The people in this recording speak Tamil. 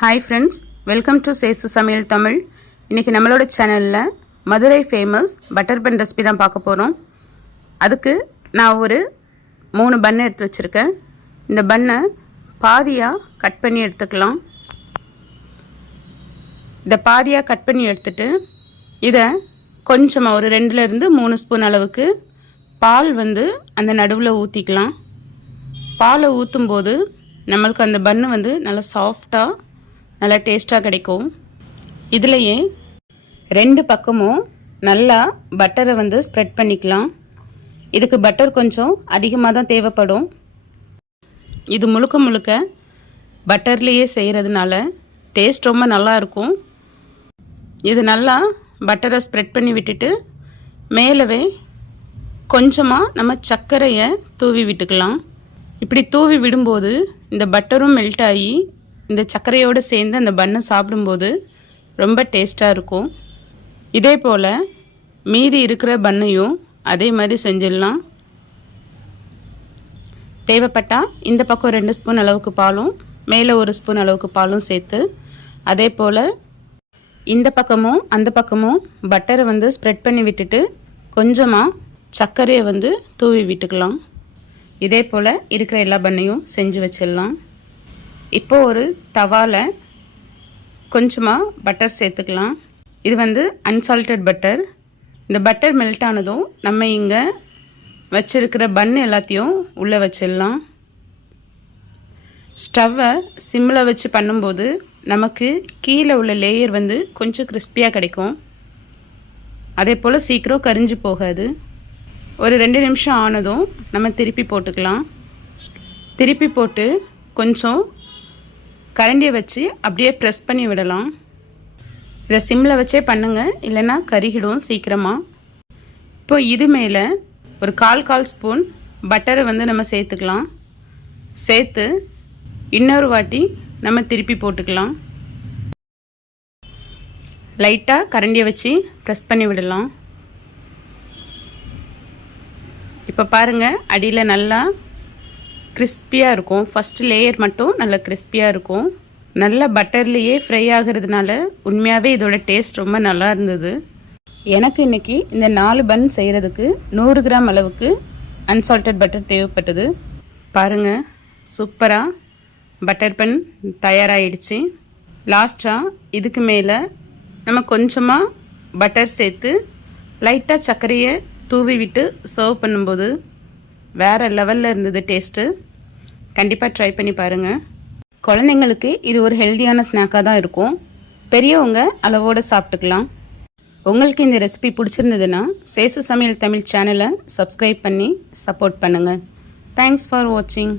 Hi friends, welcome to Chesu சமையல் தமிழ். இன்றைக்கி நம்மளோட சேனலில் Madurai famous butter bun recipe தான் பார்க்க போகிறோம். அதுக்கு நான் ஒரு 3 பன் எடுத்து வச்சுருக்கேன். இந்த பன்னை பாதியாக கட் பண்ணி எடுத்துக்கலாம். இதை பாதியாக கட் பண்ணி எடுத்துட்டு இதை கொஞ்சமாக ஒரு 2லேருந்து 3 ஸ்பூன் அளவுக்கு பால் அந்த நடுவில் ஊற்றிக்கலாம். பாலை ஊற்றும்போது நம்மளுக்கு அந்த பன்னு நல்லா சாஃப்டாக நல்லா டேஸ்ட்டாக கிடைக்கும். இதுலேயே 2 பக்கமும் நல்லா பட்டரை ஸ்ப்ரெட் பண்ணிக்கலாம். இதுக்கு பட்டர் கொஞ்சம் அதிகமாக தான் தேவைப்படும். இது முழுக்க முழுக்க பட்டர்லேயே செய்கிறதுனால டேஸ்ட் ரொம்ப நல்லாயிருக்கும். இது நல்லா பட்டரை ஸ்ப்ரெட் பண்ணி விட்டுட்டு மேலவே கொஞ்சமாக நம்ம சர்க்கரையை தூவி விட்டுக்கலாம். இப்படி தூவி விடும்போது இந்த பட்டரும் மெல்ட் ஆகி இந்த சர்க்கரையோடு சேர்ந்து அந்த பன்னை சாப்பிடும்போது ரொம்ப டேஸ்ட்டாக இருக்கும். இதே போல் மீதி இருக்கிற பன்னையும் அதே மாதிரி செஞ்சிடலாம். தேவைப்பட்டால் இந்த பக்கம் 2 ஸ்பூன் அளவுக்கு பாலும் மேலே 1 ஸ்பூன் அளவுக்கு பாலும் சேர்த்து அதே போல் இந்த பக்கமும் அந்த பக்கமும் பட்டரை ஸ்ப்ரெட் பண்ணி விட்டுட்டு கொஞ்சமாக சர்க்கரையை தூவி விட்டுக்கலாம். இதே போல் இருக்கிற எல்லா பன்னையும் செஞ்சு வச்சிடலாம். இப்போ ஒரு தவாவில் கொஞ்சமாக பட்டர் சேர்த்துக்கலாம். இது அன்சால்டட் பட்டர். இந்த பட்டர் மெல்ட் ஆனதும் நம்ம இங்கே வச்சிருக்கிற பன்னு எல்லாத்தையும் உள்ளே வச்சிடலாம். ஸ்டவ்வை சிம்மில் வச்சு பண்ணும்போது நமக்கு கீழே உள்ள லேயர் கொஞ்சம் கிறிஸ்பியாக கிடைக்கும். அதே போல் சீக்கிரம் கரிஞ்சு போகாது. ஒரு 2 நிமிஷம் ஆனதும் நம்ம திருப்பி போட்டுக்கலாம். திருப்பி போட்டு கொஞ்சம் கரண்டியை வச்சு அப்படியே ப்ரெஸ் பண்ணி விடலாம். இதை சிம்மில் வச்சே பண்ணுங்கள், இல்லைன்னா கருகிடும் சீக்கிரமாக. இப்போ இது மேலே ஒரு கால் ஸ்பூன் பட்டரை நம்ம சேர்த்துக்கலாம். சேர்த்து இன்னொரு வாட்டி நம்ம திருப்பி போட்டுக்கலாம். லைட்டாக கரண்டியை வச்சு ப்ரெஸ் பண்ணி விடலாம். இப்போ பாருங்கள், அடியில் நல்லா கிறிஸ்பியாக இருக்கும். ஃபஸ்ட்டு லேயர் மட்டும் நல்லா கிறிஸ்பியாக இருக்கும். நல்லா பட்டர்லேயே ஃப்ரை ஆகிறதுனால உண்மையாகவே இதோட டேஸ்ட் ரொம்ப நல்லா இருந்தது. எனக்கு இன்றைக்கி இந்த 4 பன் செய்கிறதுக்கு 100 கிராம் அளவுக்கு அன்சால்டட் பட்டர் தேவைப்பட்டது. பாருங்கள், சூப்பராக பட்டர் பன் தயாராகிடுச்சு. லாஸ்ட்டாக இதுக்கு மேலே நம்ம கொஞ்சமாக பட்டர் சேர்த்து லைட்டாக சர்க்கரையை தூவி விட்டு சர்வ் பண்ணும்போது வேறு லெவலில் இருந்தது டேஸ்ட்டு. கண்டிப்பாக ட்ரை பண்ணி பாருங்கள். குழந்தைங்களுக்கு இது ஒரு ஹெல்த்தியான ஸ்நாக்காக தான் இருக்கும். பெரியவங்க அளவோடு சாப்பிட்டுக்கலாம். உங்களுக்கு இந்த ரெசிபி பிடிச்சிருந்ததுன்னா சேசு சமையல் தமிழ் சேனலை சப்ஸ்கிரைப் பண்ணி சப்போர்ட் பண்ணுங்கள். தேங்க்ஸ் ஃபார் வாட்சிங்.